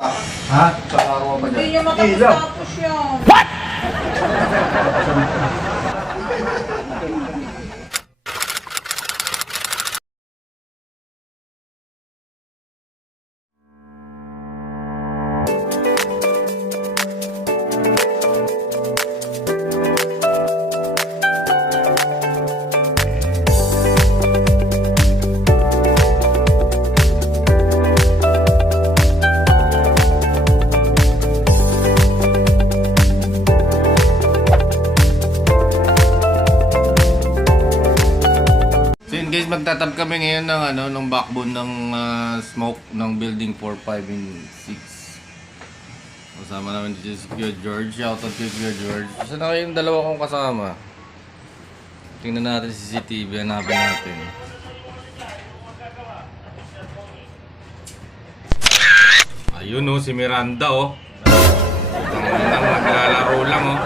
Ha? Sa araw pa Hindi dyan. niya matapos-tapos yan. So yun guys, magtatab kami ngayon ng ng backbone ng smoke ng building 4, 5, and 6. Kasama namin dito si Kuya George. Shoutout kay Kuya George. Saan na kayong dalawa kong kasama? Tingnan natin si CCTV, hanapin natin. Ayun oh, si Miranda oh. Ang maglalaro lang oh.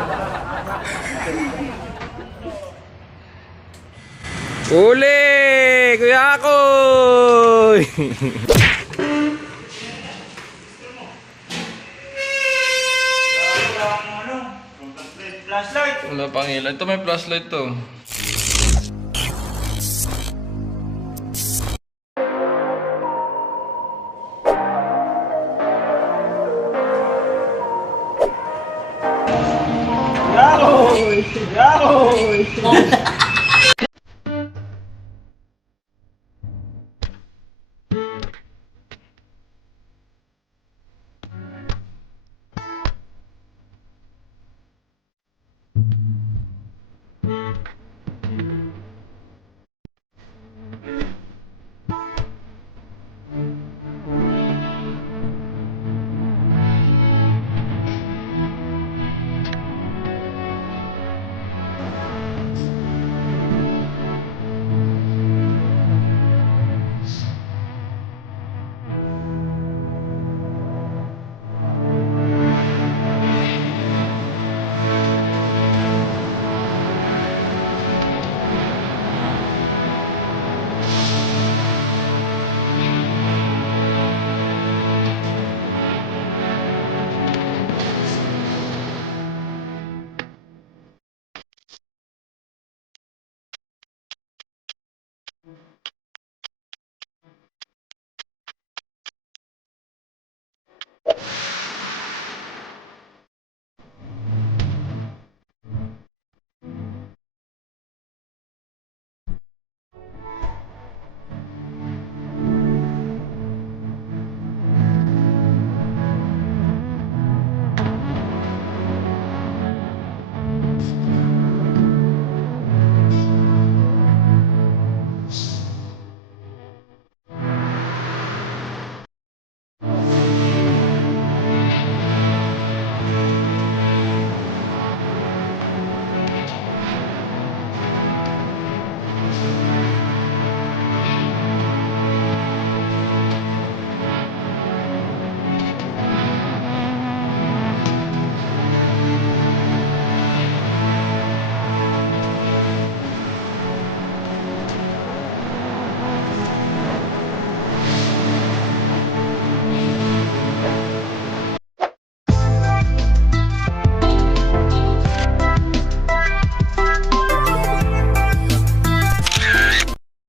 Uli! Kuya Akoy! Flashlight! Wala pang ilaw. Ito may flashlight to. Yahoy! Yahoy!